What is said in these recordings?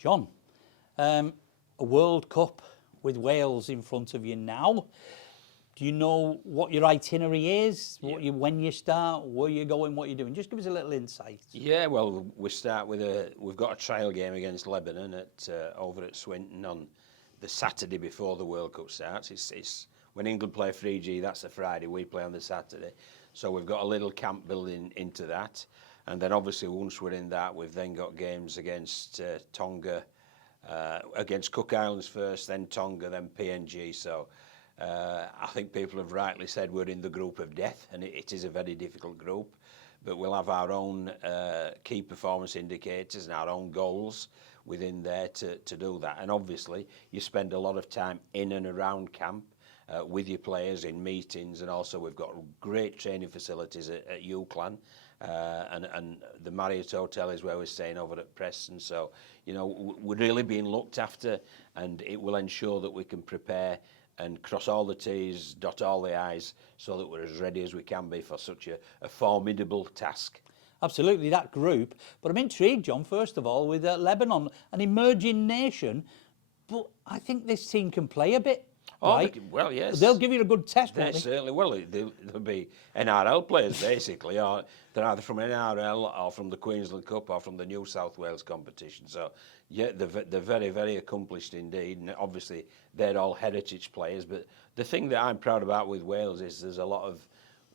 John, a World Cup with Wales in front of you now. Do you know what your itinerary is? When you start, where you're going, what you're doing? Just give us a little insight. Yeah, well, we start with we've got a trial game against Lebanon over at Swinton on the Saturday before the World Cup starts. It's when England play 3G, that's the Friday. We play on the Saturday, so we've got a little camp building into that, and then obviously once we're in that, we've then got games against Tonga, against Cook Islands first, then Tonga, then PNG. So. I think people have rightly said we're in the group of death, and it is a very difficult group, but we'll have our own key performance indicators and our own goals within there to do that. And obviously, you spend a lot of time in and around camp with your players in meetings, and also we've got great training facilities at UCLan, and the Marriott Hotel is where we're staying over at Preston. So, you know, we're really being looked after, and it will ensure that we can prepare and cross all the T's, dot all the I's, so that we're as ready as we can be for such a formidable task. Absolutely, that group. But I'm intrigued, John, first of all, with Lebanon, an emerging nation. But I think this team can play a bit. Oh, right? Well, yes. They'll give you a good test, won't They they? certainly will. They'll be NRL players, basically, or they're either from NRL or from the Queensland Cup or from the New South Wales competition. So, yeah, they're very, very accomplished indeed, and obviously they're all heritage players. But the thing that I'm proud about with Wales is there's a lot of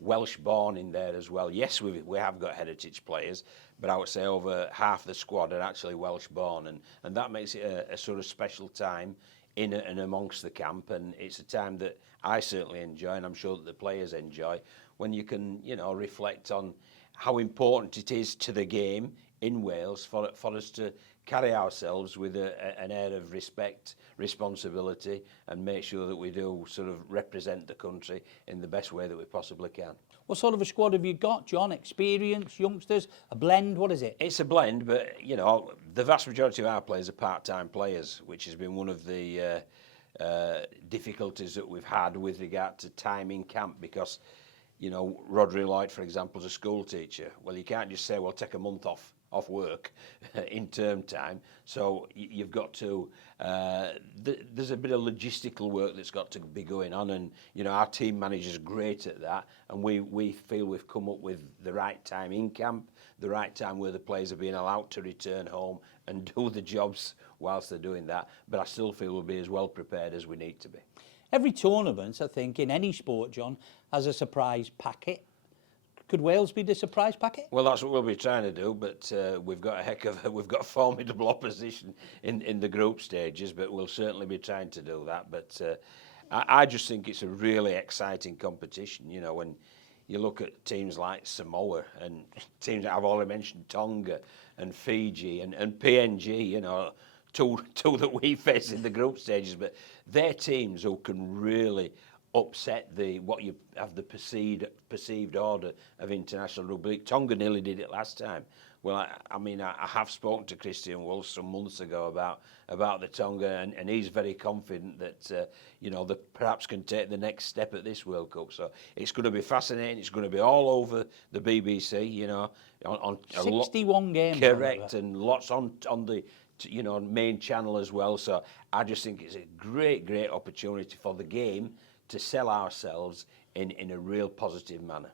Welsh-born in there as well. Yes, we have got heritage players, but I would say over half the squad are actually Welsh-born, and that makes it a sort of special time in and amongst the camp, and it's a time that I certainly enjoy, and I'm sure that the players enjoy, when you can, you know, reflect on how important it is to the game in Wales for us to carry ourselves with an air of respect, responsibility, and make sure that we do sort of represent the country in the best way that we possibly can. What sort of a squad have you got, John? Experienced, youngsters, a blend? What is it? It's a blend, but, you know, the vast majority of our players are part-time players, which has been one of the difficulties that we've had with regard to time in camp, because, you know, Rodri Lloyd, for example, is a school teacher. Well, you can't just say, well, take a month off work in term time. So you've got to, there's a bit of logistical work that's got to be going on, and, you know, our team manager's great at that, and we feel we've come up with the right time in camp, the right time where the players are being allowed to return home and do the jobs whilst they're doing that. But I still feel we'll be as well prepared as we need to be. Every tournament, I think, in any sport, John, has a surprise packet. Could Wales be the surprise packet? Well, that's what we'll be trying to do, but we've got formidable opposition in the group stages, but we'll certainly be trying to do that. But I just think it's a really exciting competition. You know, when you look at teams like Samoa and teams that I've already mentioned, Tonga and Fiji and PNG, you know, two that we face in the group stages, but they're teams who can really upset what you have the perceived order of international rugby league. Tonga nearly did it last time. Well, I mean, I have spoken to Christian Wolf some months ago about the Tonga, and he's very confident that you know, they perhaps can take the next step at this World Cup. So it's going to be fascinating. It's going to be all over the BBC. You know, on 61 games. Correct, and lots on the, you know, main channel as well. So I just think it's a great opportunity for the game to sell ourselves in a real positive manner.